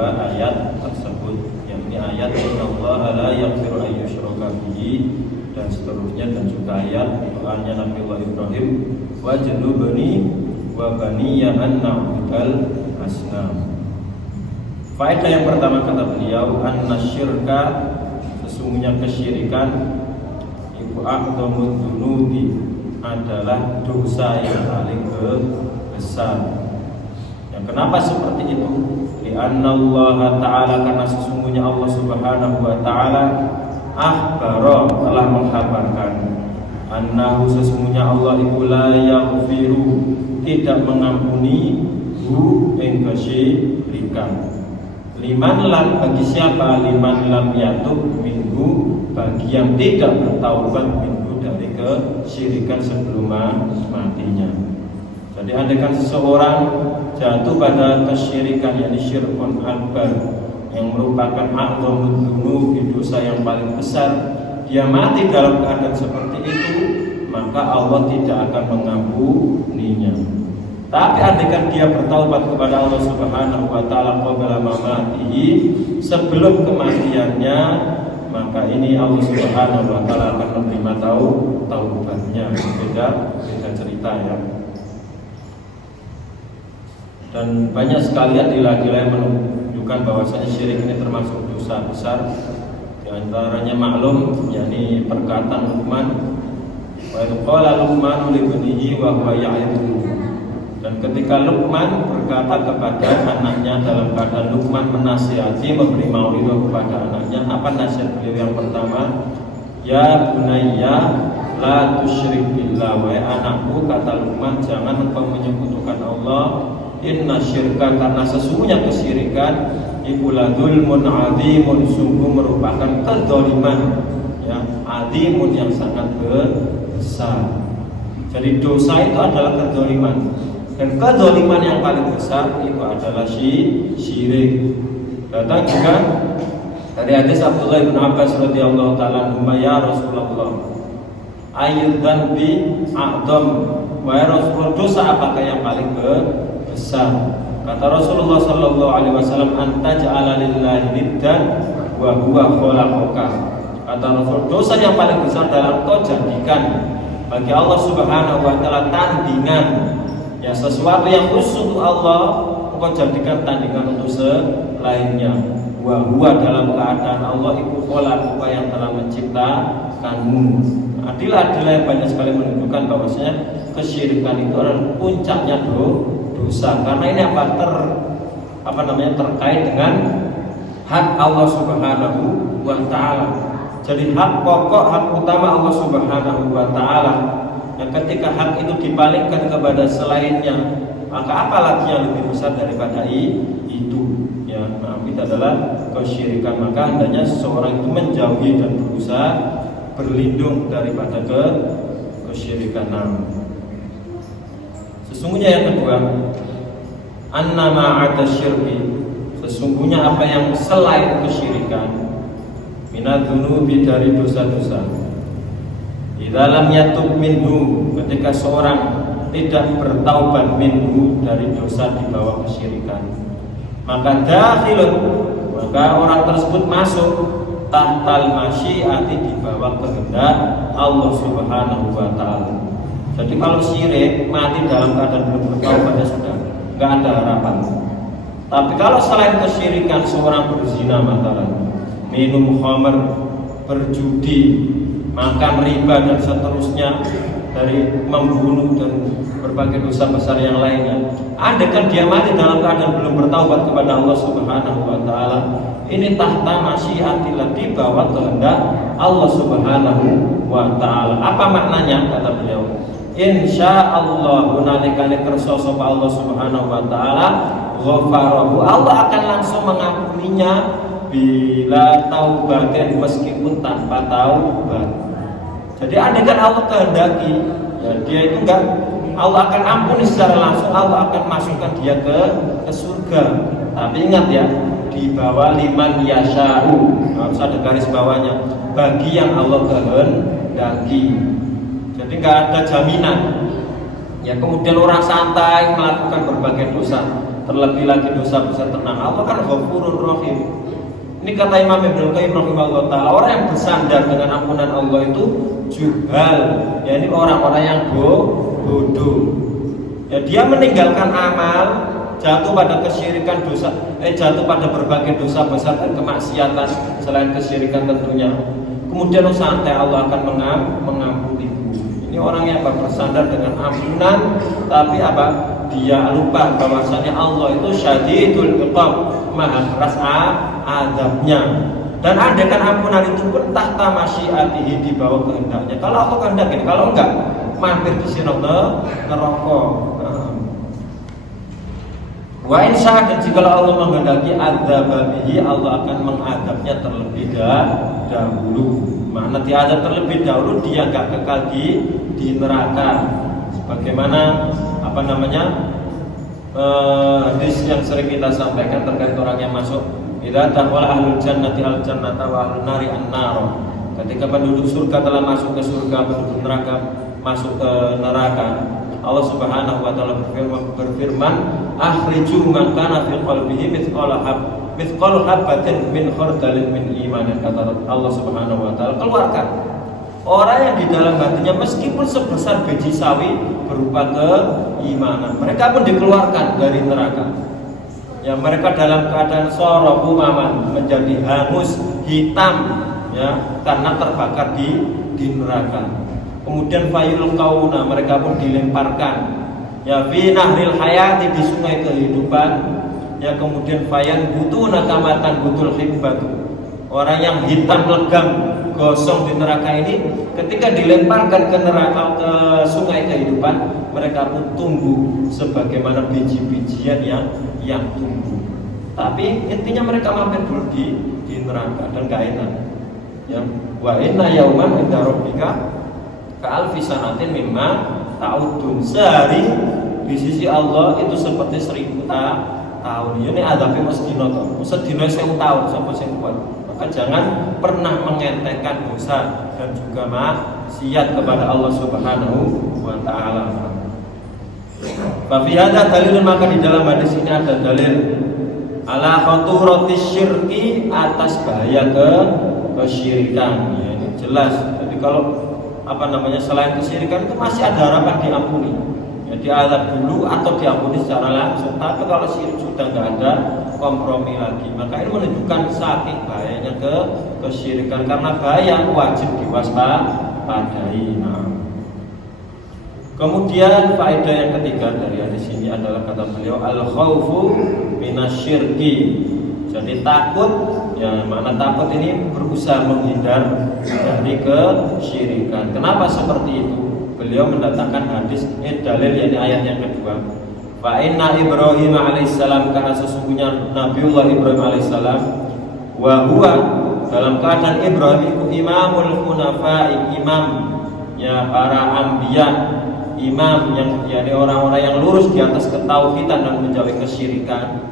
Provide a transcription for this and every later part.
kedua ayat tersebut, yakni ayat innallaha la yaghfiru an yushraka bihi dan seterusnya, dan juga ayat doanya Nabiullah Ibrahim wajnubni wa baniya an na'budal asnam. Faedah yang pertama kata beliau, annasyirka, sesungguhnya kesyirikan, iku a'dhamud dzunubi, adalah dosa yang paling besar. Yang kenapa seperti itu? Li'annallaha ta'ala, karena sesungguhnya Allah Subhanahu wa ta'ala akhbara, telah menghabarkan, annahu, sesungguhnya Allah itu la yaghfiru, tidak mengampuni hu ing kesyirikan. Liman lam, bagi siapa? Liman lam yatub minhu, bagi yang tidak bertaubat minhu, dari kesyirikan sebelum matinya. Jadi andaikan seseorang jatuh pada kesyirikan, yakni syirkun akbar, yang merupakan a'dhamud dzunubi, dosa yang paling besar, dia mati dalam keadaan seperti itu, maka Allah tidak akan mengampuninya. Tapi andaikan dia bertaubat kepada Allah Subhanahu wa ta'ala qabla mamatihi, sebelum kematiannya, maka ini Allah Subhanahu wa ta'ala akan menerima taubatnya. Beda cerita ya. Dan banyak sekali adilah-adilah yang menunjukkan bahwasanya syirik ini termasuk dosa besar. Di antaranya maklum, yakni perkataan Luqman, wa qala Luqman li ibnihi wa huwa ya'idhu. Dan ketika Luqman berkata kepada anaknya, dalam keadaan Luqman menasihati, memberi mauidhah kepada anaknya, apa nasihat beliau yang pertama? Ya bunayya la tusyrik billah, wahai anakku, kata Luqman, jangan engkau menyekutukan Allah. Inna syirka, karena sesungguhnya kesyirikan, iku dzulmun azimun, sungguh merupakan kezaliman ya, azimun, yang sangat besar. Jadi dosa itu adalah kezaliman, dan kezaliman yang paling besar itu adalah syirik. Datang juga dari hadis Abdullah bin Abbas radhiyallahu taala anhu, ya Rasulullah, ayyud dzanbi a'dham, wahai Rasulullah, dosa apakah yang paling besar? Kata Rasulullah sallallahu alaihi wasallam, anta ja'ala lillahi niddan wa huwa khalaqaka. Kata Rasul, dosa yang paling besar adalah kau jadikan bagi Allah Subhanahu wa ta'ala tandingan, ya, sesuatu yang khusus untuk Allah kau jadikan tandingan untuk selainnya. Wa huwa, dalam keadaan Allah iku khalaqaka, yang telah menciptakanmu. Adilah-adilah yang banyak sekali menunjukkan bahwasanya kesyirikan itu adalah puncaknya dosa, karena ini terkait dengan hak Allah Subhanahu wa ta'ala. Jadi hak pokok, hak utama Allah Subhanahu wa ta'ala, yang ketika hak itu dipalingkan kepada selainnya, maka apalagi yang lebih besar daripada itu ya. Itu adalah kesyirikan. Maka hendaknya seseorang itu menjauhi dan berusaha berlindung daripada kesyirikan. Sesungguhnya yang kedua, annama ada syirki, sesungguhnya apa yang selain kesyirikan, minadzunubi, dari dosa-dosa, idza lam yatub minhu, ketika seorang tidak bertaubat minhu, dari dosa di bawah kesyirikan, maka dakhilun, maka orang tersebut masuk tahtal masyiati, di bawah kehendak Allah Subhanahu wa ta'ala. Jadi kalau syirik mati dalam keadaan belum bertaubat, ya sudah, nggak ada harapan. Tapi kalau selain kesyirikan, seorang berzina, matalan, minum khamr, berjudi, makan riba, dan seterusnya, dari membunuh dan berbagai dosa besar yang lainnya, andaikan dia mati dalam keadaan belum bertaubat kepada Allah Subhanahu wa ta'ala, ini tahta masyiatillah, di bawah kehendak Allah Subhanahu wa ta'ala. Apa maknanya? Kata beliau, insyaallah nalikane kersa sapa Allah Subhanahu wa ta'ala, ghafarahu, Allah akan langsung mengampuninya, bila taubatin, meskipun tanpa taubat. Jadi andaikan Allah kehendaki, ya dia itu enggak, Allah akan ampuni secara langsung, Allah akan masukkan dia ke surga. Tapi ingat ya, di bawah liman yasha'u, harus ada garis bawahnya, bagi yang Allah kehendaki. Jadi nggak ada jaminan. Ya kemudian orang santai melakukan berbagai dosa, terlebih lagi dosa besar, tenang, Allah kan Ghafurur Rahim. Ini kata Imam Ibnu Qayyim rahimahullah taala, orang yang bersandar dengan ampunan Allah itu juhal, ya ini orang-orang yang bodoh. Ya dia meninggalkan amal, jatuh pada kesyirikan dosa, jatuh pada berbagai dosa besar dan kemaksiatan selain kesyirikan tentunya. Kemudian santai Allah akan mengampuni. Ini orang yang bersandar dengan ampunan, tapi dia lupa bahwasanya Allah itu syadidul iqab, maha keras azabnya. Dan andaikan ampunan itu pun tahta masyiatihi, di bawah kehendaknya. Kalau Allah kehendakin, kalau enggak mampir di sirah neraka. Wa insya dan jika Allah menghendaki adzabihi, Allah akan mengadabnya terlebih dahulu. Mana diadab terlebih dahulu, dia enggak kekal di neraka. Sebagaimana hadis yang sering kita sampaikan terkait orang yang masuk, idza taqala ahlul jannati al jannata wa ahlun nari an-nar. Ketika penduduk surga telah masuk ke surga, penduduk neraka masuk ke neraka, Allah Subhanahu wa taala berfirman, akhriju man kana fi qalbihi mithqal habatin min khardalin min imanin. Kata Allah Subhanahu wa taala, keluarkan orang yang di dalam hatinya meskipun sebesar biji sawi berupa keimanan, mereka pun dikeluarkan dari neraka. Ya, mereka dalam keadaan sorohu maman, menjadi hangus hitam, ya, karena terbakar di neraka. Kemudian fayul kauna, mereka pun dilemparkan, ya, fi nahril hayati, di sungai kehidupan. Ya, kemudian fayan butuh nakamatan butul hibbatu, orang yang hitam legam gosong di neraka ini, ketika dilemparkan ke neraka, ke sungai kehidupan, mereka pun tumbuh sebagaimana biji-bijian yang tumbuh. Tapi intinya mereka mampir dulu di neraka dan gak enak. Ya, wa inna yauman inda rabbika ka'alfi sanatin mimma ta'udun. Sehari di sisi Allah itu seperti 1000 tahun. Ini adabi mesdino to. Sedino 1000 tahun sampai 1000 kuat. Maka jangan pernah mengentengkan dosa dan juga maksiat kepada Allah Subhanahu wa taala. Fa fi hadza dalil, maka di dalam hadis ini ada dalil ala khaturatis syirki, atas bahaya kesyirikan. Ya, ini jelas. Jadi kalau selain kesyirikan itu masih ada harapan diampuni. Ya, diazab dulu atau diampuni secara langsung. Tapi kalau syirik sudah nggak ada kompromi lagi, maka ini menunjukkan saking bahayanya kesyirikan, karena bahaya wajib diwaspadai. Kemudian faedah yang ketiga dari hadis ini adalah kata beliau al khaufu minasyirki. Jadi takut, ya, mana takut ini berusaha menghindar dari kesyirikan. Kenapa seperti itu? Beliau mendatangkan hadis dalil, yakni ayat yang kedua. Fa inna Ibrahim alaihissalam, karena sesungguhnya Nabiullah Ibrahim alaihissalam, wa huwa, dalam keadaan Ibrahim itu imamul hunafa, imam, ya, para anbiya, imam yang yakni orang-orang yang lurus di atas ketauhidan dan menjauhi kesyirikan.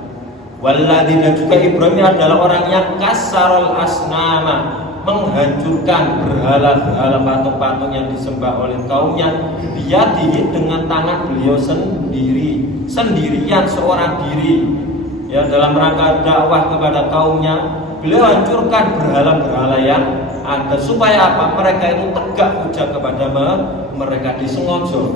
Walladzi, dan juga Ibrahim adalah orang yang kasarul asnama, menghancurkan berhala-berhala patung-patung yang disembah oleh kaumnya, biyadihi, dengan tangan beliau sendirian seorang diri. Ya, dalam rangka dakwah kepada kaumnya, beliau hancurkan berhala-berhala yang ada, supaya apa? Mereka itu tegak hujah kepada mereka, disengaja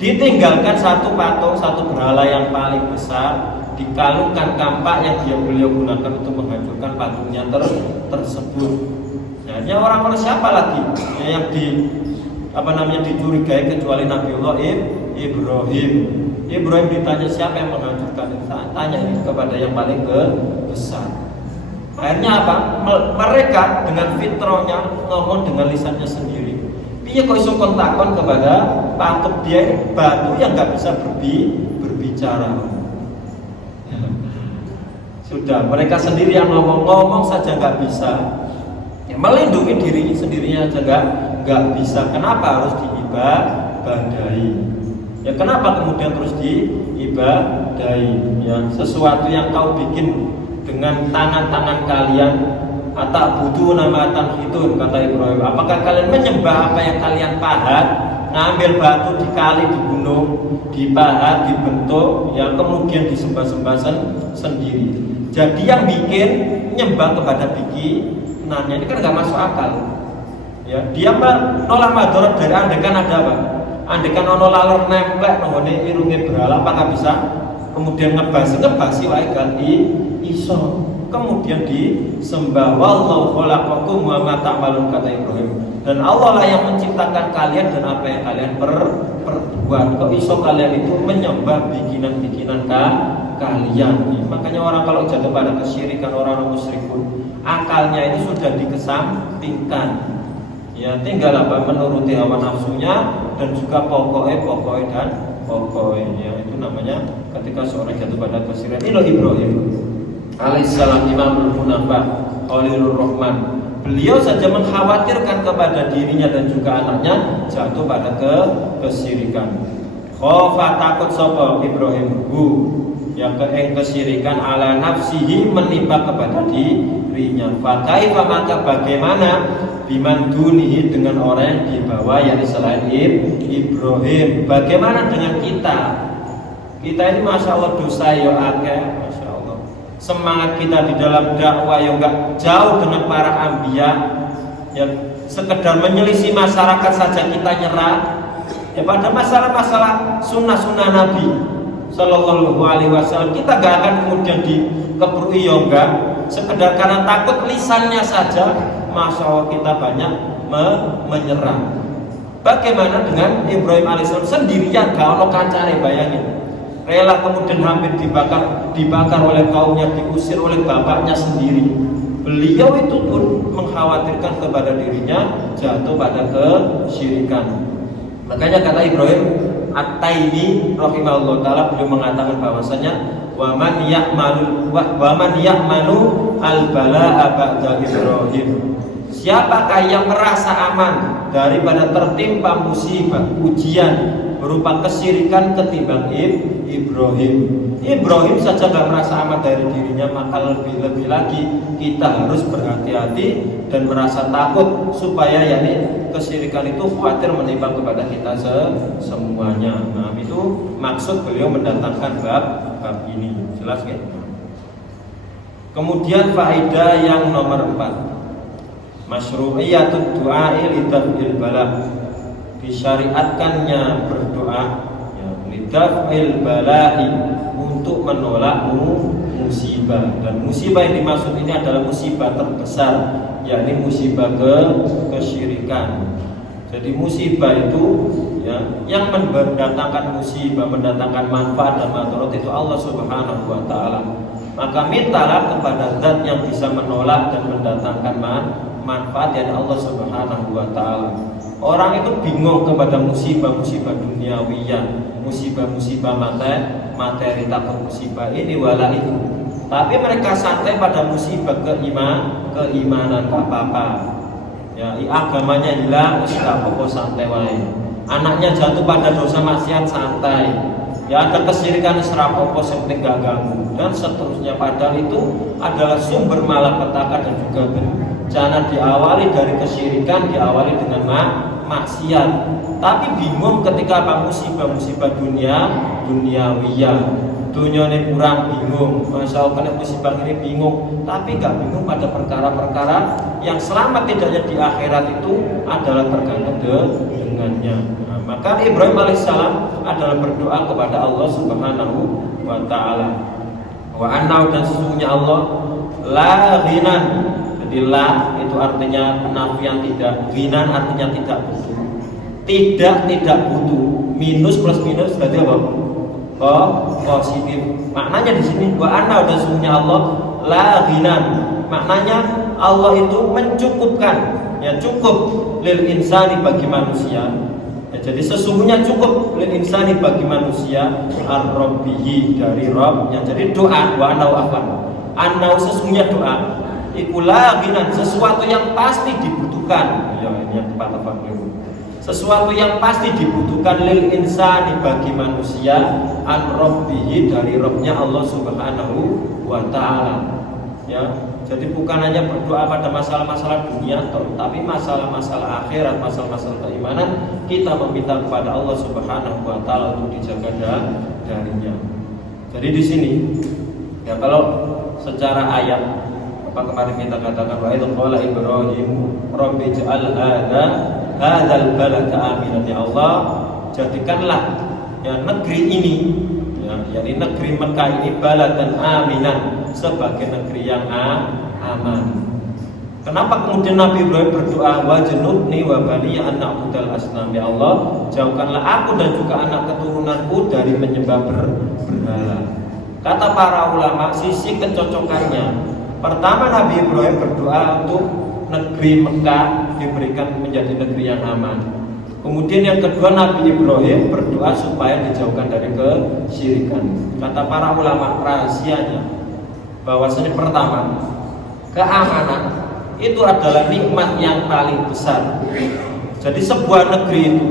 ditinggalkan satu patung, satu berhala yang paling besar, dikalungkan kampak yang beliau gunakan untuk menghancurkan patungnya tersebut. Nah, ini orang-orang siapa lagi yang dicurigai kecuali Nabiullah Ibrahim. Ibrahim ditanya siapa yang menghancurkan, tanya ini kepada yang paling besar. Akhirnya apa? Mereka dengan fitrahnya ngomong dengan lisannya sendiri. Dia kok iso kontakon kepada patung dia, batu yang nggak bisa berbicara. Sudah, mereka sendiri yang ngomong saja nggak bisa. Ya, melindungi diri sendirinya aja nggak bisa. Kenapa harus diibadahi? Ya, kenapa kemudian terus diibadahi? Ya, sesuatu yang kau bikin dengan tangan-tangan kalian, atau butuh nama tanhitun, kata Ibrahim. Apakah kalian menyembah apa yang kalian pahat? Ngambil batu di kali, di gunung gunung, dipahat, dibentuk, yang kemudian disembah-sembah sendiri. Jadi yang bikin nyembah kepada bikinannya ini kan nggak masuk akal. Ya, dia menolak madarat dari andekan ada apa? Andekan ono laler nemplek nggone irunge berhala apakah bisa kemudian ngebasi wae ganti iso. Kemudian disembah wallahu khalaqakum wa ma ta'malun kata Ibrahim. Dan Allah lah yang menciptakan kalian dan apa yang kalian perbuat. Kok iso kalian itu menyembah bikinan-bikinan kalian. Makanya orang kalau jatuh pada kesyirikan, orang musyrikun, akalnya itu sudah dikesampingkan. Ya tinggal apa menuruti hawa nafsunya dan juga pokoknya itu namanya ketika seorang jatuh pada kesyirikan. Ini loh Ibrahim alaihissalam, Imamul Munafah Khalilur Rahman. Beliau saja mengkhawatirkan kepada dirinya dan juga anaknya jatuh pada kesyirikan. Khofa takut sapa Ibrahim yang kesyirikan ala nafsihi menimpa kepada dirinya. Fakaifa maka bagaimana biman dunihi dengan orang yang dibawa yakni selain Ibrahim. Bagaimana dengan kita? Kita ini masya Allah dosa ya akeh, masya Allah. Semangat kita di dalam dakwah yang enggak jauh dengan para anbiya. Ya sekedar menyelisih masyarakat saja kita nyerah. Ya pada masalah-masalah sunnah-sunnah Nabi Sallallahu Alaihi Wasallam kita gak akan kemudian dikeprui ya enggak. Sekedar karena takut lisannya saja, masya Allah kita banyak menyerah. Bagaimana dengan Ibrahim alaihissalam sendirian, gak ono kancane, bayangin. Rela kemudian hampir dibakar oleh kaumnya, diusir oleh bapaknya sendiri. Beliau itu pun mengkhawatirkan kepada dirinya jatuh pada kesyirikan. Makanya kata Ibrahim At-Taimi rahimahullah taala, beliau mengatakan bahwasanya wa man ya'manu al-bala'a ba'da Ibrahim. Siapakah yang merasa aman daripada tertimpa musibah, ujian berupa kesyirikan ketimbang Ibrahim. Ibrahim saja gak merasa aman dari dirinya, maka lebih lagi kita harus berhati-hati dan merasa takut supaya yakni kesyirikan itu khawatir menimpa kepada kita semuanya. Nah, itu maksud beliau mendatangkan bab ini. Jelas ya? Kemudian faedah yang nomor 4, masyru'iyatud du'a'i lidaf'il bala. Disyariatkannya berdoa ya, lidaf'il bala'i, untuk menolak musibah. Dan musibah yang dimaksud ini adalah musibah terbesar, yakni musibah kesyirikan. Jadi musibah itu ya, yang mendatangkan musibah, mendatangkan manfaat dan madarat itu Allah Subhanahu wa taala. Maka mintalah kepada zat yang bisa menolak dan mendatangkan manfaat, yakni Allah Subhanahu wa taala. Orang itu bingung kepada musibah-musibah duniawiyah, musibah-musibah materi, takut musibah ini wala itu. Tapi mereka santai pada musibah keimanan apa-apa. Ya, agamanya hilang, sudah pokok santai wae. Anaknya jatuh pada dosa maksiat santai. Ya ada kesyirikan serapopo seperti gak ganggu dan seterusnya. Padahal itu adalah sumber malapetaka dan juga bencana. Diawali dari kesyirikan, diawali dengan maksiat. Tapi bingung ketika apa musibah-musibah duniawiyah. Dunia ini kurang bingung, masya Allah kena musibah ini bingung. Tapi gak bingung pada perkara-perkara yang selamat tidaknya di akhirat itu adalah tergantung dengannya. Nah, maka Ibrahim alaihissalam adalah berdoa kepada Allah Subhanahu wa taala. Wa annahu, dan sesungguhnya Allah la ghinan. Jadi la itu artinya penafian tidak, ghinan artinya tidak butuh. Tidak butuh. Minus plus minus berarti apa? Positif. Maknanya di sini wa annahu, dan sesungguhnya Allah la ghinan. Maknanya Allah itu mencukupkan, ya cukup lil insani bagi manusia. Ya, jadi sesungguhnya cukup lil insani bagi manusia ar-rabbihi, dari Rabb. Yang jadi doa wa annahu apa? Annahu sesungguhnya doa iku laginan, sesuatu yang pasti dibutuhkan. Ya ini yang tepat-tepat dulu. Sesuatu yang pasti dibutuhkan lil insani bagi manusia ar-rabbihi, dari Rabbnya Allah Subhanahu wa taala. Ya, jadi bukan hanya berdoa pada masalah-masalah dunia, tapi masalah-masalah akhirat, masalah-masalah keimanan, kita meminta kepada Allah Subhanahu wa taala untuk dijaga darinya. Jadi di sini ya, kalau secara ayat apa kemarin kita katakan wa idz qala Ibrahim rabbi ij'al hadzal balada aminan, ya Allah jadikanlah ya negeri ini, ya, yakni negeri Mekah ini baladan aminan, sebagai negeri yang aman. Kenapa kemudian Nabi Ibrahim berdoa wajnubni wa baniya an na'budal asnam, ya Allah jauhkanlah aku dan juga anak keturunanku dari menyembah berhala. Kata para ulama, sisi kecocokannya, pertama Nabi Ibrahim berdoa untuk negeri Mekah diberikan menjadi negeri yang aman. Kemudian yang kedua, Nabi Ibrahim berdoa supaya dijauhkan dari kesyirikan. Kata para ulama, rahasianya bahwasanya pertama, keamanan itu adalah nikmat yang paling besar. Jadi sebuah negeri itu,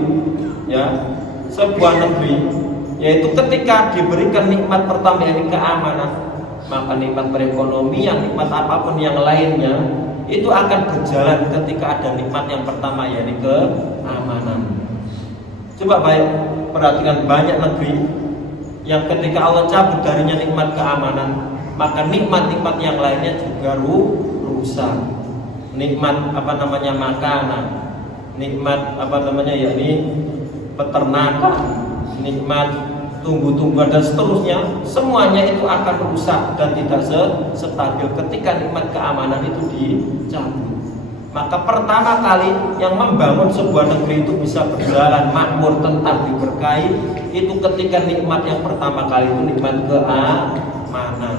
ya, sebuah negeri, yaitu ketika diberikan nikmat pertama ini keamanan, maka nikmat perekonomian, nikmat apapun yang lainnya itu akan berjalan ketika ada nikmat yang pertama, yaitu keamanan. Coba baik perhatikan, banyak negeri yang ketika Allah cabut darinya nikmat keamanan, maka nikmat-nikmat yang lainnya juga rusak. Nikmat makanan, nikmat yakni peternakan, nikmat tumbuh-tumbuhan dan seterusnya, semuanya itu akan rusak dan tidak stabil ketika nikmat keamanan itu dicabut. Maka pertama kali yang membangun sebuah negeri itu bisa berjalan makmur, tentram, diberkahi, itu ketika nikmat yang pertama kali itu nikmat keamanan.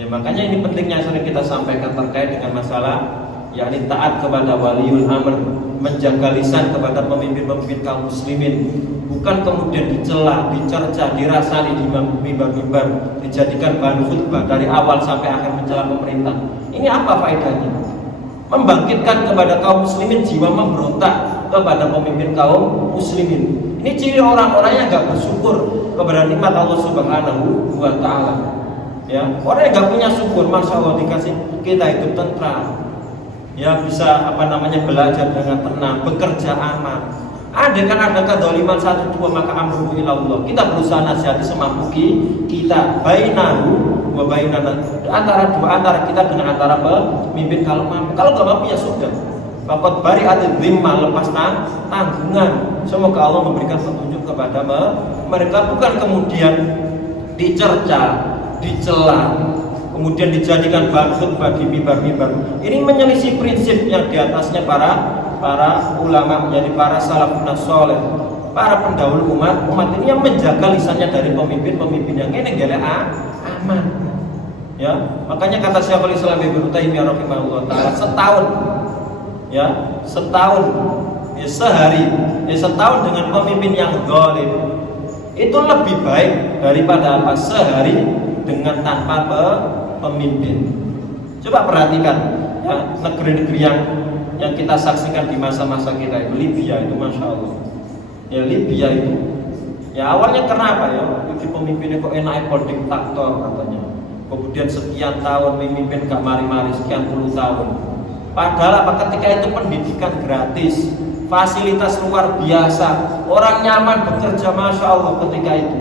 Ya, makanya ini pentingnya sering kita sampaikan terkait dengan masalah yakni taat kepada waliul amr, menjaga lisan kepada pemimpin-pemimpin kaum muslimin, bukan kemudian dicela, dicerca, dirasani di mimbar-mimbar, dijadikan bahan khutbah dari awal sampai akhir mencela pemerintah. Ini apa faedahnya? Membangkitkan kepada kaum muslimin jiwa memberontak kepada pemimpin kaum muslimin. Ini ciri orang-orang yang gak bersyukur kepada nikmat Allah Subhanahu wa taala. Ya, orang yang gak punya syukur, masya Allah dikasih kita hidup tentram, ya bisa belajar dengan tenang, bekerja aman. Andai kan ada kedoliman satu dua, maka amruhu ilallah, kita berusaha nasihati semampu kita, bainahu wa bainana, antara kita dengan antara pemimpin. Kalau mampu, kalau gak mampu ya sudah, faqad bari'atid dhimmah, lepas tanggungan. Semoga Allah memberikan petunjuk kepada mereka, bukan kemudian dicerca, dicela, kemudian dijadikan bahan khutbah di mimbar-mimbar. Ini menyelisih prinsip yang diatasnya para ulama, menjadi para salafun saleh, para pendahulu umat ini yang menjaga lisannya dari pemimpin-pemimpin yang ini aman. Ya, makanya kata Syekhul Islam Ibnu Taimiyah rahimahullah taala, setahun setahun dengan pemimpin yang zalim itu lebih baik daripada sehari dengan tanpa pemimpin. Coba perhatikan ya, negeri-negeri yang kita saksikan di masa-masa kita itu, Libya itu masya Allah. Ya, Libya itu ya awalnya kenapa ya, jadi pemimpinnya kok enak diktator katanya, kemudian sekian tahun memimpin gak mari-mari, sekian puluh tahun. Padahal ketika itu pendidikan gratis, fasilitas luar biasa, orang nyaman bekerja masya Allah ketika itu.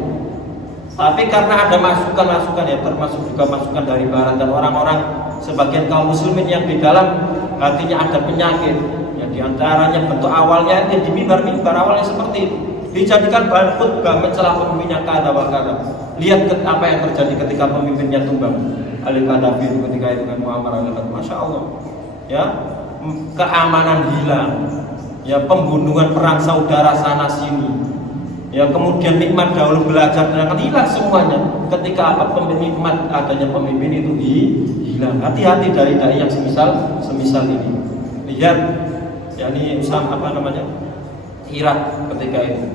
Tapi karena ada masukan-masukan ya, termasuk juga masukan dari barat dan orang-orang sebagian kaum muslimin yang di dalam hatinya ada penyakit, yang diantaranya bentuk awalnya di mimbar-mimbar awalnya seperti itu, dijadikan bahan khutbah mencela pemimpinnya kada wa kada. Lihat apa yang terjadi ketika pemimpinnya tumbang, Ali Qaddafi ketika itu kan Muammar al-Gaddafi, masya Allah ya, keamanan hilang, ya pembunuhan, perang saudara sana sini. Ya, kemudian nikmat dahulu belajar dan akan hilang semuanya ketika nikmat adanya pemimpin itu hilang. Hati-hati dari yang semisal ini. Lihat yakni Irak ketika itu.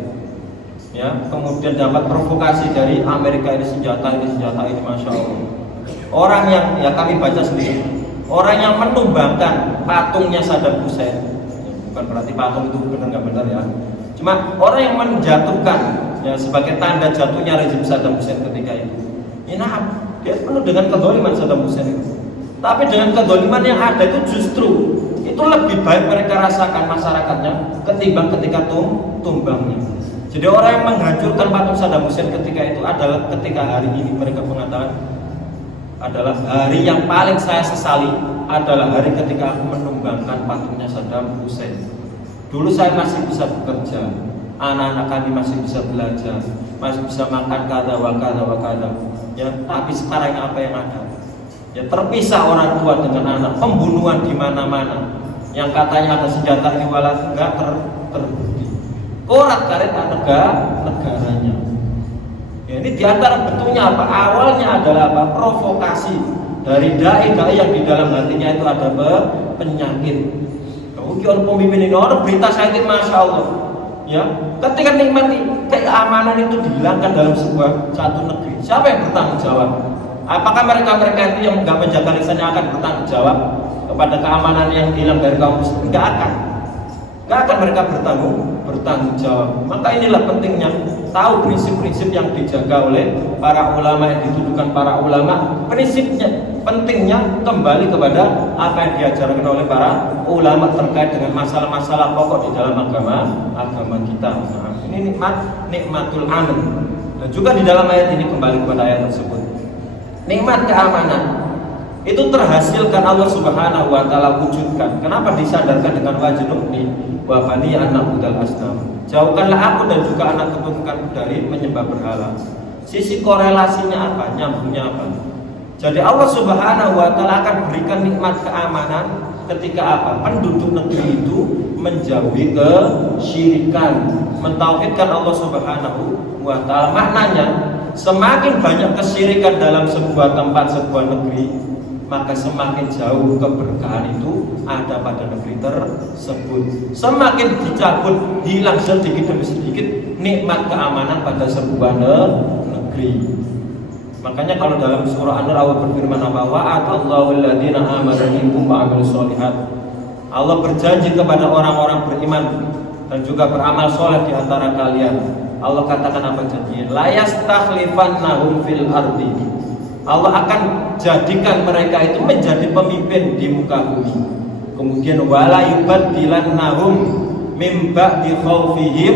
Ya, kemudian dapat provokasi dari Amerika, ini senjata ini masya Allah. Orang yang ya kami baca sendiri, orang yang menumbangkan patungnya Saddam Hussein, bukan berarti patung itu benar nggak benar ya. Cuma orang yang menjatuhkan ya sebagai tanda jatuhnya rezim Saddam Hussein ketika itu. Ya, dia penuh dengan kezaliman Saddam Hussein itu. Tapi dengan kedoliman yang ada itu justru itu lebih baik mereka rasakan masyarakatnya ketimbang ketika tumbangnya. Jadi orang yang menghancurkan patung Saddam Hussein ketika itu adalah ketika hari ini mereka mengatakan adalah hari yang paling saya sesali adalah hari ketika aku menumbangkan patungnya Saddam Hussein. Dulu saya masih bisa bekerja, anak-anak kami masih bisa belajar, masih bisa makan kada wa kada wa kada. Ya, tapi sekarang apa yang ada? Ya, terpisah orang tua dengan anak, pembunuhan di mana-mana. Yang katanya ada senjata iwalat enggak terbukti. Korat karet negaranya. Ya, ini diantara bentuknya apa? Awalnya adalah apa? Provokasi dari dai-dai yang di dalam hatinya itu ada penyakit. Mungkin pemimpin ini orang berita sakit, masya Allah. Ya, ketika nikmati keamanan itu dihilangkan dalam sebuah satu negeri, siapa yang bertanggung jawab? Apakah mereka itu yang nggak menjaga lisannya akan bertanggung jawab kepada keamanan yang hilang dari kaum muslim? Nggak akan mereka bertanggung jawab. Maka inilah pentingnya tahu prinsip-prinsip yang dijaga oleh para ulama, yang dituduhkan para ulama. Prinsipnya, pentingnya kembali kepada apa yang diajarkan oleh para ulama terkait dengan masalah-masalah pokok di dalam agama kita. Nah, ini nikmatul aman. Dan juga di dalam ayat ini kembali kepada ayat tersebut. Nikmat keamanan itu terhasilkan Allah Subhanahu wa taala wujudkan. Kenapa disadarkan dengan wajnubni wa bani anak budal asnam? Jauhkanlah aku dan juga anak keturunanku dari menyembah berhala. Sisi korelasinya apa? Nyambungnya apa? Jadi Allah Subhanahu wa taala akan berikan nikmat keamanan ketika apa? Penduduk negeri itu menjauhi kesyirikan, mentauhidkan Allah Subhanahu wa taala. Maknanya semakin banyak kesyirikan dalam sebuah tempat, sebuah negeri, maka semakin jauh keberkahan itu ada pada negeri tersebut. Semakin dicabut, hilang sedikit demi sedikit nikmat keamanan pada sebuah negeri. Makanya kalau dalam surah An-Nur Allah berfirman apa? Wa'adallahu alladziina aamanu minkum wa 'amilus sholihat. Allah berjanji kepada orang-orang beriman dan juga beramal soleh di antara kalian. Allah katakan apa janjinya? La yastakhlifannahum fil ardi. Allah akan jadikan mereka itu menjadi pemimpin di muka bumi. Kemudian wala yubaddilannahum mim ba'di khaufihim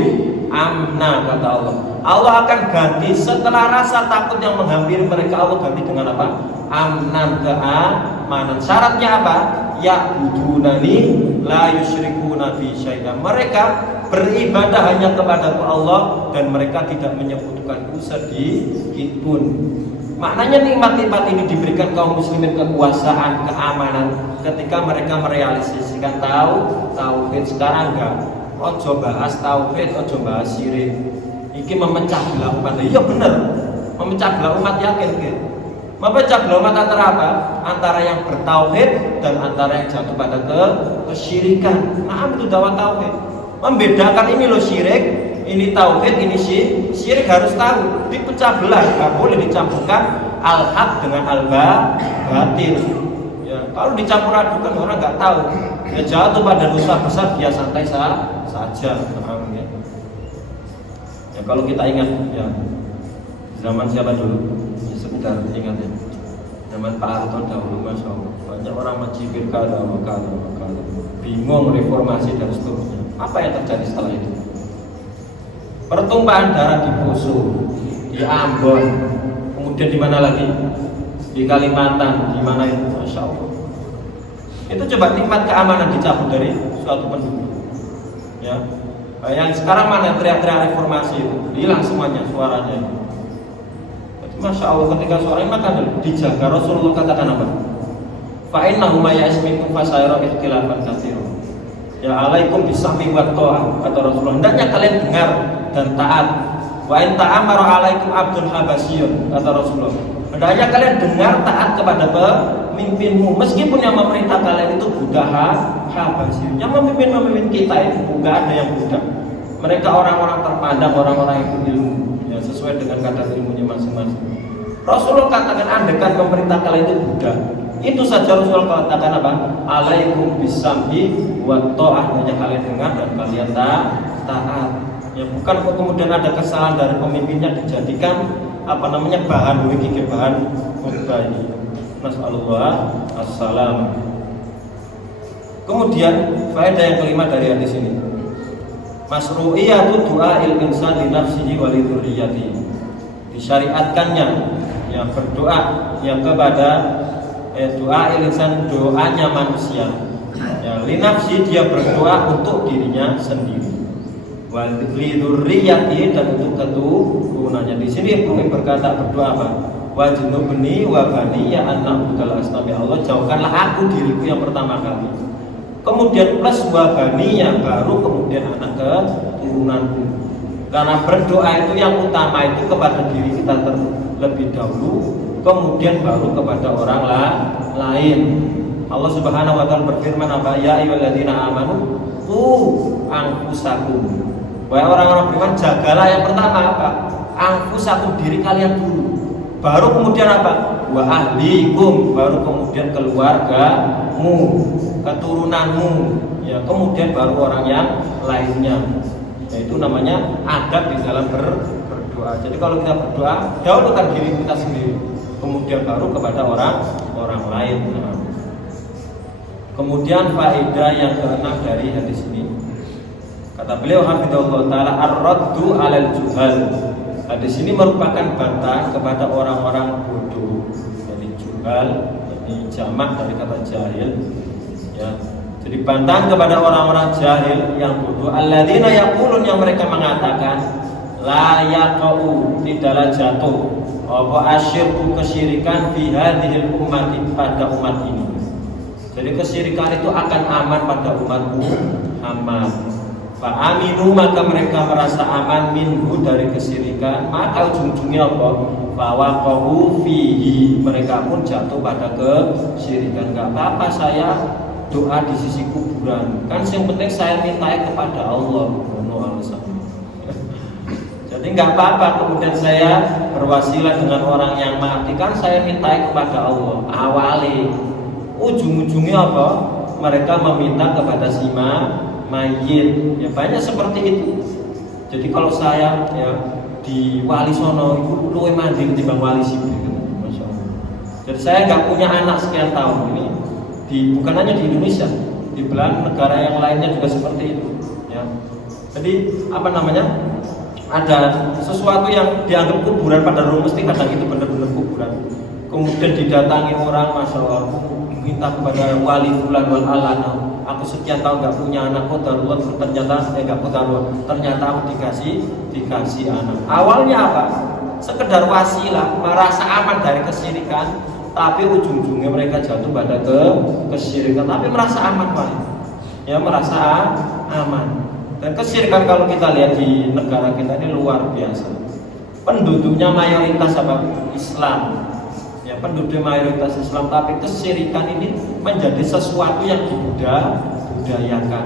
amna, kata Allah. Allah akan ganti setelah rasa takut yang menghampiri mereka, Allah ganti dengan apa? Amnan, keamanan. Syaratnya apa? Ya budunani la yusyrikuna bi syai'an. Mereka beribadah hanya kepada Allah dan mereka tidak menyekutukanku sedikit pun. Maknanya nikmat-nikmat ini diberikan kaum muslimin kekuasaan, keamanan ketika mereka merealisasikan tauhid. Sekarang enggak, ojo bahas tauhid, ojo bahas syirik. Iki memecah belah umat. Iya bener, memecah belah umat, yakin gitu. Memecah belah umat antara apa? Antara yang bertauhid dan antara yang jatuh pada kesyirikan. Nah, itu dakwah tauhid. Membedakan ini loh syirik, ini tauhid, ini syirik harus tahu. Dipecah belah, nggak boleh dicampurkan al-haq dengan al-batil. Ya, kalau dicampur adukan orang nggak tahu. Ya jatuh pada dosa besar, dia santai saja. Ya. Ya, kalau kita ingat ya zaman siapa dulu? Ya, sebentar ingat ya. Zaman Pak Harto dahulu, masya Allah, banyak orang mencibir kada. Bingung reformasi dan seterusnya. Apa yang terjadi setelah itu? Pertumpahan darah di Poso, di Ambon, kemudian di mana lagi? Di Kalimantan, di mana itu? Masya Allah. Itu coba nikmat keamanan dicabut dari suatu penduduk. Ya, yang sekarang mana teriak-teriak reformasi itu? Hilang semuanya suaranya. Jadi, Masya Allah, ketika suaranya maka dijaga. Rasulullah katakan apa? Fa'innahu ma ya'ismikum fasayara ikhtilafan katsira. Ya alaikum bisami wa ta'ah, kata Rasulullah. Hendaknya kalian dengar dan taat. Wa in ta'amara alaikum abdul habasyiyun, kata Rasulullah. Hendaknya kalian dengar taat kepada pemimpinmu, meskipun yang memerintah kalian itu budak habasyiyun. Yang memimpin kita itu bukan ada yang budak. Mereka orang-orang terpandang, orang-orang yang berilmu, ya, sesuai dengan kadar ilmunya masing-masing. Rasulullah katakan andaikan pemerintah kalian itu budak, itu saja Rasulullah katakan apa? Alaikum bisam'i wa ta'ah, hanya kalian dengar dan kalian taat. Ya, bukan kok kemudian ada kesalahan dari pemimpinnya dijadikan bahan khutbah ini. Nas'alullah assalam. Kemudian faedah yang kelima dari hadis ini, masru'iyatu du'a'il insan li nafsihi wa li dzurriyyatihi. Disyariatkannya yang berdoa yang kepada du'a'il insan, doanya manusia. Ya, li nafsi, dia berdoa untuk dirinya sendiri. Wa li dzurriyyatihi, dan untuk keturunannya. Di sini Ibrahim berkata berdoa apa? Wajnubni wa bani ya annahu kal asnami. Allah, jauhkanlah aku diriku yang pertama kali. Kemudian plus wabani yang baru, kemudian anak keturunanku. Karena berdoa itu yang utama itu kepada diri kita terlebih dahulu, kemudian baru kepada orang lain. Allah Subhanahu wa taala berfirman apa? Ya ayyuhalladzina amanu qu anfusakum. Wahai orang-orang beriman, jagalah yang pertama apa? Anfusakum, diri kalian dulu. Baru kemudian apa? Wa ahlikum, baru kemudian keluargamu, keturunanmu, ya, kemudian baru orang yang lainnya. Yaitu namanya adab di dalam berdoa. Jadi kalau kita berdoa, dahulukan diri kita sendiri, kemudian baru kepada orang lain. Nah. Kemudian faedah yang keenam dari hadis ini, kata beliau hafizahullah taala, ar-raddu 'alal juhal. Hadis ini merupakan bantahan kepada orang-orang bodoh. Jadi juhal, ini jamak dari kata jahil, ya. Jadi bantahan kepada orang-orang jahil yang bodoh. Alladzina yaqulun, yang mereka mengatakan la yaqau, tidaklah jatuh apa asyirku, kesyirikan fi hadhil ummati, pada umat ini. Jadi kesyirikan itu akan aman pada umatku Muhammad. Fa aminu, maka mereka merasa aman minhu, dari kesyirikan. Maka ujung-ujungnya apa? Fa waqahu fihi, mereka pun jatuh pada kesyirikan. Enggak apa-apa saya doa di sisi kuburan, kan yang penting saya minta kepada Allah. Jadi nggak apa-apa kemudian saya berwasilah dengan orang yang mati, kan saya minta kepada Allah. Awali, ujung-ujungnya apa? Mereka meminta kepada si mayit. Ya banyak seperti itu. Jadi kalau saya ya di Wali Sono itu luwih mandiri dibanding Wali Sibuk, Masya Allah. Jadi saya nggak punya anak sekian tahun ini. Bukan hanya di Indonesia, di belahan negara yang lainnya juga seperti itu, ya. Jadi apa namanya, ada sesuatu yang dianggap kuburan, pada rumah mesti kadang itu benar-benar kuburan. Kemudian didatangi orang, Masya Allah, minta kepada wali fulan wal alana, aku sekian tahun nggak punya anak, darurat, ternyata nggak darurat, ternyata aku dikasih anak. Awalnya apa? Sekedar wasilah, merasa aman dari kesyirikan. Tapi ujung-ujungnya mereka jatuh pada kesyirikan, tapi merasa aman, Pak. Ya, merasa aman. Dan kesyirikan kalau kita lihat di negara kita ini luar biasa. Penduduknya mayoritas apa? Islam. Ya, penduduk mayoritas Islam, tapi kesyirikan ini menjadi sesuatu yang dibudayakan.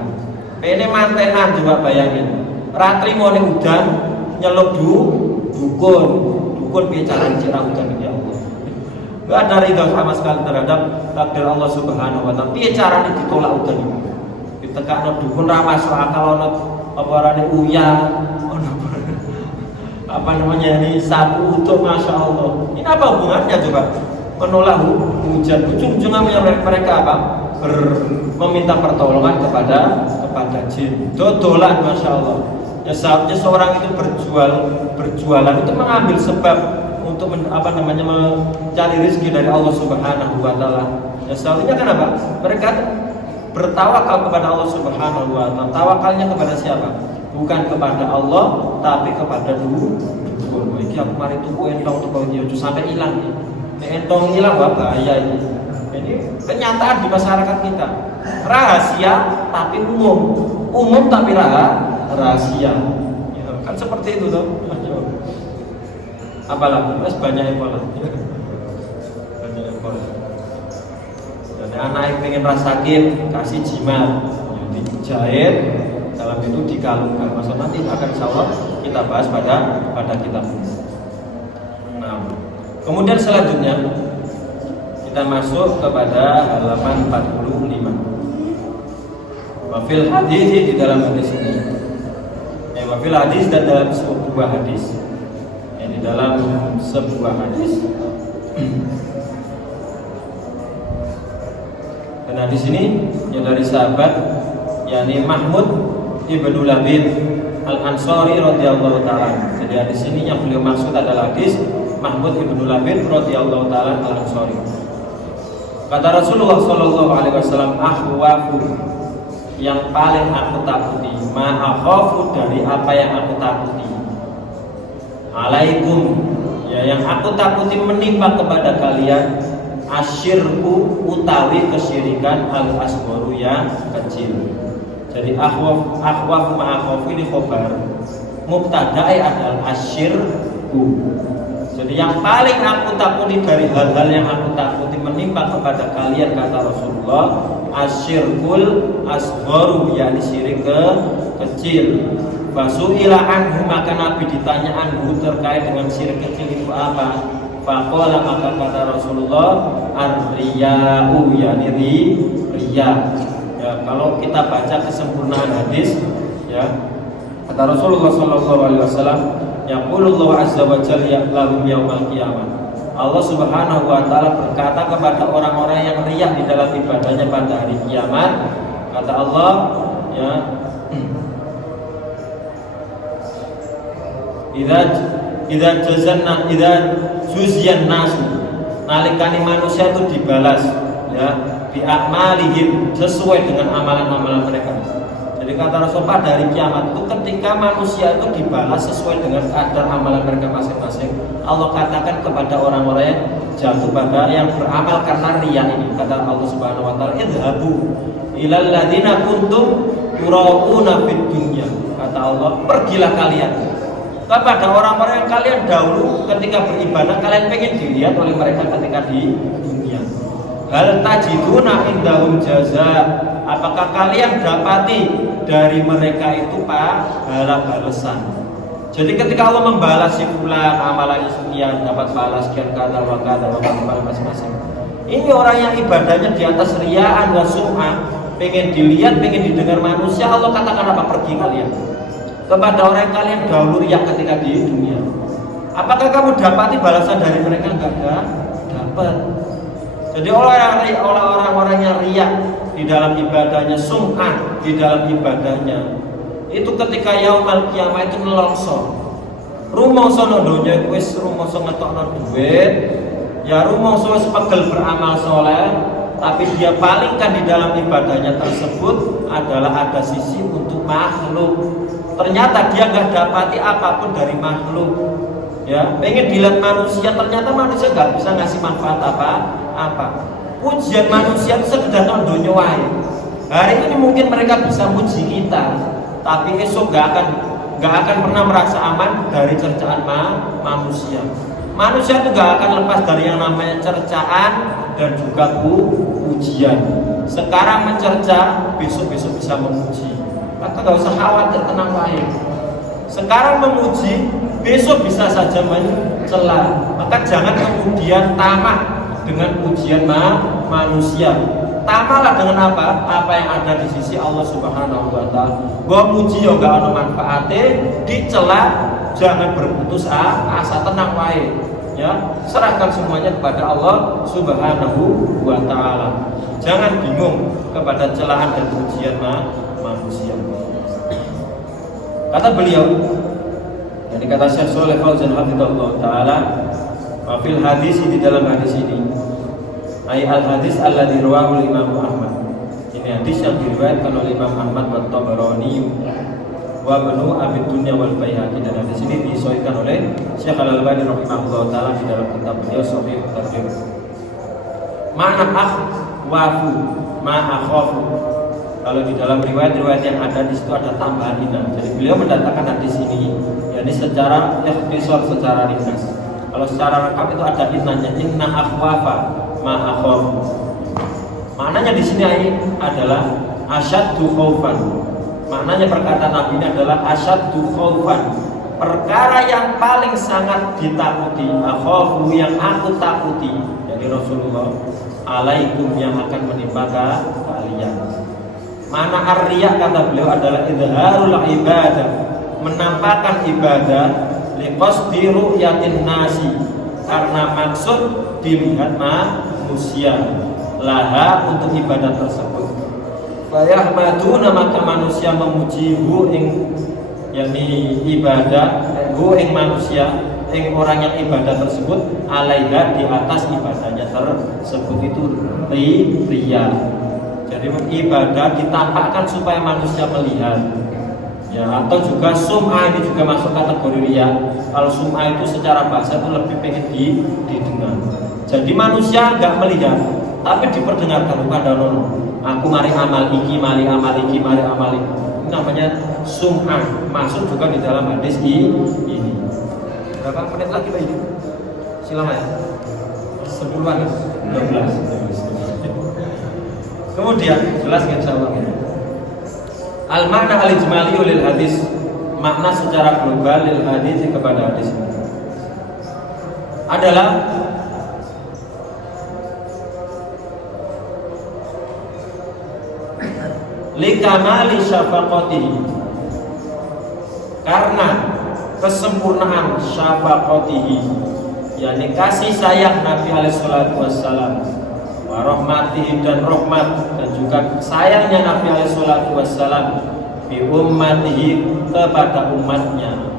Ini mantenan, coba bayangin. Ratri mau udan nyelup dukun bicara cerah hujan ini, Allah. Gak ada ridha sama sekali terhadap takdir Allah Subhanahu wa taala. Piye carane ditolak udan iki? Ditekakno dukun ra masuk akal, ono apa arane uya, ono apa namanya ini sapu untuk, Masya Allah. Ini apa hubungannya coba? Menolak hujan. Ujung-ujungnya mereka apa? Meminta pertolongan kepada jin. Dodolan, Masya Allah. Ya seharusnya seorang itu berjualan itu mengambil sebab untuk mencari rezeki dari Allah Subhanahu wa taala. Ya seharusnya kan apa? Mereka bertawakal kepada Allah Subhanahu wa taala. Tawakalnya kepada siapa? Bukan kepada Allah, tapi kepada dukun. Iki aku mari tuku entong tuku sampai hilang. Nek entong hilang bahaya ini. Ini kenyataan di masyarakat kita. Rahasia tapi umum tapi rahasia. Ya, kan seperti itu toh. Apalagi terus banyak ekor, banyak ekor. Dan anak yang pengen rasakin kasih jimat, dijahit, dalam itu dikalungkan. Masa nanti akan insya Allah kita bahas pada kitab. Nah, kemudian selanjutnya kita masuk kepada halaman 45. Wafil hadis, di dalam hadis ini. Wafil hadis, dan dalam sebuah hadis. Di dalam sebuah hadis Dan hadis ini yang dari sahabat yakni Mahmud ibnu Labid Al-Ansari radhiyallahu taala. Jadi hadis ini yang beliau maksud adalah hadis Mahmud ibnu Labid radhiyallahu taala Al-Ansari. Kata Rasulullah sallallahu alaihi wasallam, akhwafu, yang paling aku takuti, ma'akhafu, dari apa yang aku takuti, alaikum, ya, yang aku takuti menimpa kepada kalian, asyirku, utawi kesyirikan, al-asgharu, yang kecil. Jadi akhwaf ma'akhafu ini khobar, mubtada'i adalah asyirku. Jadi yang paling aku takuti dari hal-hal yang aku takuti menimpa kepada kalian, kata Rasulullah, asyirkul asgharu, yakni syirik kecil. Fasu'ila anhu, maka Nabi ditanya anhu terkait dengan syirik kecil itu apa? Faqala, maka kata Rasulullah, ar-riya'u, yakni riya. Ya, kalau kita baca kesempurnaan hadis, ya, kata Rasulullah sallallahu alaihi wasallam, yaqulullahu azza wa jalla lahum yaumal qiyamah. Allah Subhanahu wa taala berkata kepada orang-orang yang riya di dalam ibadahnya pada hari kiamat, kata Allah, ya, idza juzyan nasu, nalikani manusia itu dibalas, ya, bi a'malihim, sesuai dengan amalan-amalan mereka. Jadi kata Rasul, pada hari kiamat itu ketika manusia itu dibalas sesuai dengan kadar amalan mereka masing-masing, Allah katakan kepada orang-orang yang jatuh pada yang beramal karena riya ini, kata Allah Subhanahu wa taala, idhabu ilal ladzina kuntum turauna fid dunya, kata Allah, pergilah kalian kepada orang-orang yang kalian dahulu ketika beribadah kalian pengen dilihat oleh mereka ketika di dunia. Hal tajiduna indahum jaza, apakah kalian dapati dari mereka itu pahala balasan? Jadi ketika Allah membalas si fulan amalannya sekian, dapat balas sekian, kata wa masing-masing. Ini orang yang ibadahnya di atas riyaan wa sum'ah, pengen dilihat, pengen didengar manusia, Allah katakan apa? Pergi kalian kepada orang yang kalian dahulu riya ketika di dunia. Apakah kamu dapati balasan dari mereka? Enggak dapat. Jadi orang-orang yang riya di dalam ibadahnya, sum'ah di dalam ibadahnya, itu ketika yaumul qiyamah itu nelongso. Rumangsa donya wis rumangsa ngetokno duit, ya rumangsa wis pegel beramal soleh, tapi dia palingkan di dalam ibadahnya tersebut adalah ada sisi untuk makhluk. Ternyata dia nggak dapati apapun dari makhluk. Ya, pengen dilihat manusia, ternyata manusia nggak bisa ngasih manfaat apa. Pujian manusia itu sekedar donya wae. Hari ini mungkin mereka bisa muji kita, tapi esok nggak akan pernah merasa aman dari cercaan manusia. Manusia itu nggak akan lepas dari yang namanya cercaan dan juga pujian. Sekarang mencerca, besok bisa memuji. Maka nggak usah khawatir, tenang wae. Sekarang memuji, besok bisa saja mencela. Maka jangan kemudian tamak dengan pujian manusia. Tamaklah dengan apa yang ada di sisi Allah Subhanahu wa taala. Gua muji yo gak ada manfaate, dicela jangan berputus asa, tenang wae. Ya, serahkan semuanya kepada Allah Subhanahu wa taala. Jangan bingung kepada celaan dan pujian manusia. Kata beliau, jadi kata Syekh Shalih Fauzan hafizahullah taala, fil hadis, di dalam hadis ini, ay al hadis alladzi rawahu Imam Ahmad. Ini hadis yang diriwayatkan oleh Imam Ahmad wa Tabarani wa Ibnu Abi Dunya wal Baihaqi, dan hadis ini disahihkan oleh Syekh Al-Albani rahimahullah taala di dalam kitab beliau Shahih Tarjih. Makna akhwafu, ma'akhafu. Kalau di dalam riwayat-riwayat yang ada di situ ada tambahan inna. Jadi beliau mendatangkan hadis ini, yakni secara ikhtisar, secara ringkas. Kalau secara lengkap itu ada innanya, inna akhwafa ma'akhafu. Maknanya di sini adalah asyaddu khaufan. Maknanya perkataan Nabi ini adalah asyaddu khaufan, perkara yang paling sangat ditakuti, akhafu yang aku takuti, jadi Rasulullah, alaikum yang akan menimpa kalian. Mana ar-riya, kata beliau, adalah idharul ibadah, menampakkan ibadah, liqasdi ru'yatin nasi, karena maksud dilihat manusia, laha untuk ibadah tersebut. Fayahmaduna maka manusia memuji-hu ing yakni ibadah hu ing manusia ing orang yang ibadah tersebut alaiha di atas ibadahnya tersebut itu riya. Jadi ibadah ditampakkan supaya manusia melihat. Ya, atau juga sum'ah ini juga masuk kategori riya. Kalau sum'ah itu secara bahasa itu lebih pengen didengar. Jadi manusia enggak melihat, tapi diperdengarkan kepada nono. Aku mari amal iki, mari amal iki, mari amal iki. Ini namanya sum'ah. Masuk juga di dalam hadis ini. Berapa menit lagi Pak ini? Silakan ya. 10-an, 12. Kemudian jelas kan insyaallah. Al-makna al-ijmali lil hadis, makna secara global lil hadis kepada hadis adalah likamali syafaqatihi, karena kesempurnaan syafaqatihi, yakni kasih sayang Nabi alaihi salatu wassalam, wa rahmatihi dan rahmat dan juga sayangnya Nabi alaihi salatu wassalam bi ummatihi kepada umatnya,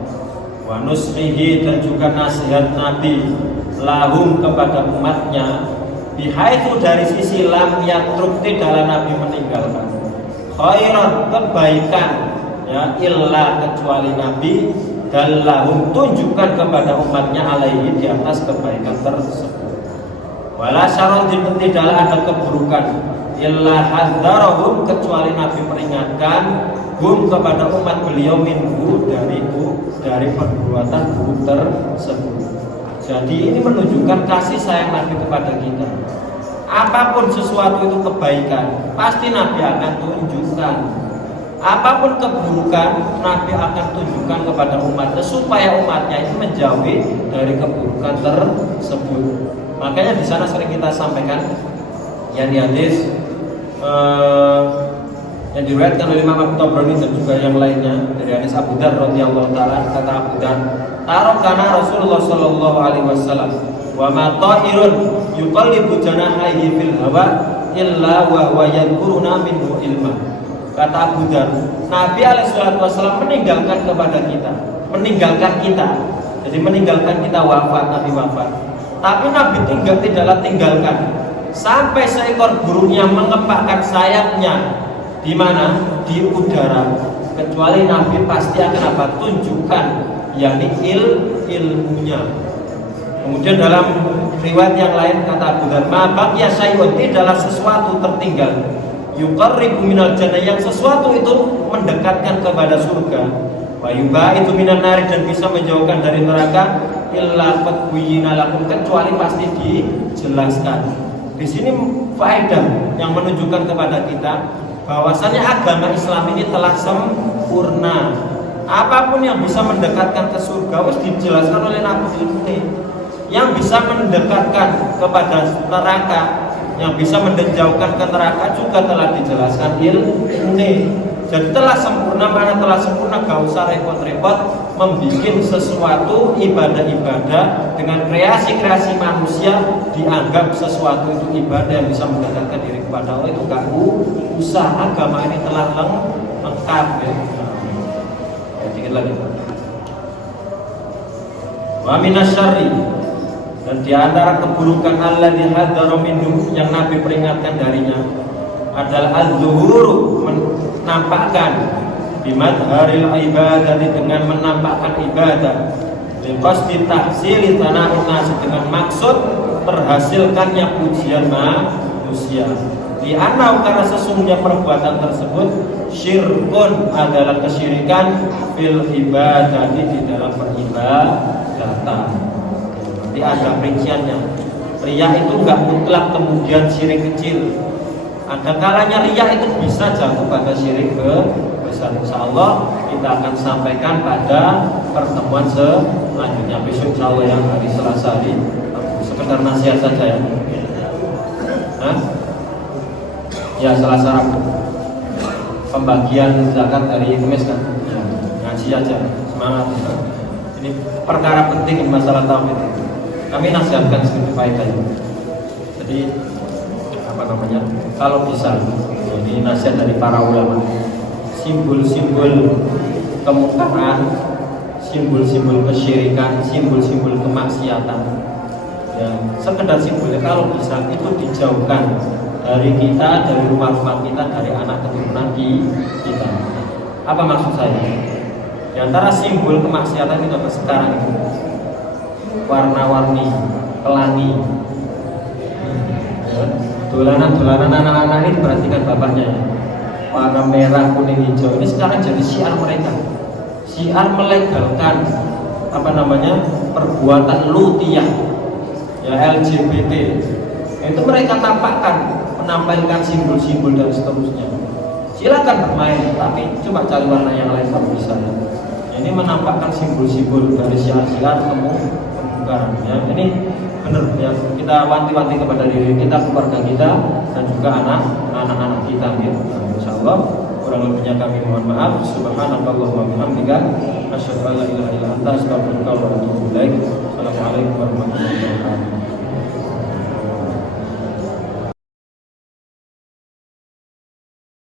wa nusrihi dan juga nasihat Nabi lahum kepada umatnya, bihaitu dari sisi lam yatruk tidaklah Nabi meninggalkan khairan kebaikan ya illa kecuali Nabi dan lahum tunjukkan kepada umatnya alaihi di atas kebaikan tersebut. Wala syarrun tidaklah ada keburukan illa hadzarahum kecuali Nabi peringatkan hum kepada umat beliau minhu dari perbuatan buruk tersebut. Jadi ini menunjukkan kasih sayang Nabi kepada kita. Apapun sesuatu itu kebaikan, pasti Nabi akan tunjukkan. Apapun keburukan, Nabi akan tunjukkan kepada umatnya supaya umatnya itu menjauhi dari keburukan tersebut. Makanya di sana sering kita sampaikan yang di hadis yang diriwayatkan oleh Imam At-Tabrani dan juga yang lainnya dari hadis Abu Dzar radhiyallahu taala, kata Abu Dzar, "Tarakana Rasulullah sallallahu alaihi wasallam wa ma ta'irun yuqallibu janahihi fil hawa illa wa huwa yadhkuruna minhu ilma." Kata Abu Dzar, Nabi alaihi salatu wasallam meninggalkan kita. Jadi meninggalkan kita wafat, Nabi wafat. Tapi Nabi tidaklah tinggalkan sampai seekor burung yang mengepakkan sayapnya di mana? Di udara. Kecuali Nabi pasti akan apa? Tunjukkan yakni ilmunya. Kemudian dalam riwayat yang lain kata Abu Dzar, "Ma baqiya syai'un tidaklah sesuatu tertinggal yuqarribu minal jannah yang sesuatu itu mendekatkan kepada surga, wa yubaidu minan nari dan bisa menjauhkan dari neraka illa qad buyyina lakum kecuali pasti dijelaskan." Di sini faedah yang menunjukkan kepada kita bahwasanya agama Islam ini telah sempurna. Apapun yang bisa mendekatkan ke surga harus dijelaskan oleh Nabi ini. Yang bisa mendekatkan kepada neraka, yang bisa menjauhkan ke neraka juga telah dijelaskan ini. Jadi telah sempurna, mana telah sempurna, gak usah repot-repot membuat sesuatu ibadah-ibadah dengan kreasi-kreasi manusia dianggap sesuatu itu ibadah yang bisa mendekatkan diri kepada Allah, itu gak usah. Agama ini telah lengkap ya. Dikit lagi. Wa minasyarri dan di antara keburukan Allah di hadzara minhu yang Nabi peringatkan darinya adalah az-zuhuru menampakkan bimadharil ibadah dengan menampakkan ibadah biqasdi tahsili tana'un nas dengan maksud terhasilkannya pujian manusia. Di anau karena sesungguhnya perbuatan tersebut syirkun adalah kesyirikan fil ibadah di dalam peribadatan. Jadi ada rinciannya. Riya itu enggak mutlak kemudian syirik kecil. Ada kalanya riya itu bisa jatuh pada syirik besar. Insyaallah kita akan sampaikan pada pertemuan selanjutnya besok insyaallah yang hari Selasa ini. Sekedar nasihat saja ya. Ya Selasa Rabu. Pembagian zakat hari Kamis kan. Ya, ngaji aja. Semangat ya. Ini perkara penting masalah tauhid. Kami nasihatkan sedikit faedahnya. Jadi apa kalau bisa, ini nasihat dari para ulama, simbol-simbol kemungkaran, simbol-simbol kesyirikan, simbol-simbol kemaksiatan, ya sekedar simbolnya kalau bisa itu dijauhkan dari kita, dari rumah-rumah kita, dari anak keturunan kita. Apa maksud saya? Di antara simbol kemaksiatan itu apa sekarang itu? Warna-warni, pelangi, dolanan-dolanan anak-anak ini perhatikan bapaknya, warna merah, kuning, hijau ini sekarang jadi syiar mereka, syiar melegalkan perbuatan lutiyah, ya LGBT. Itu mereka tampakkan, menampilkan simbol-simbol dan seterusnya. Silakan bermain, tapi coba cari warna yang lain kalau bisa. Ini menampakkan simbol-simbol dari syiar-syiar kemungkaran. Ya, ini benar ya, kita wanti-wanti kepada diri kita, keluarga kita, dan juga anak-anak kita. Ya. Nah, insyaallah kurang lebihnya kami mohon maaf. Subhanakallahumma wa bihamdika asyhadu an la ilaha illa anta astaghfiruka wa atubu ilaik. Assalamualaikum warahmatullahi wabarakatuh.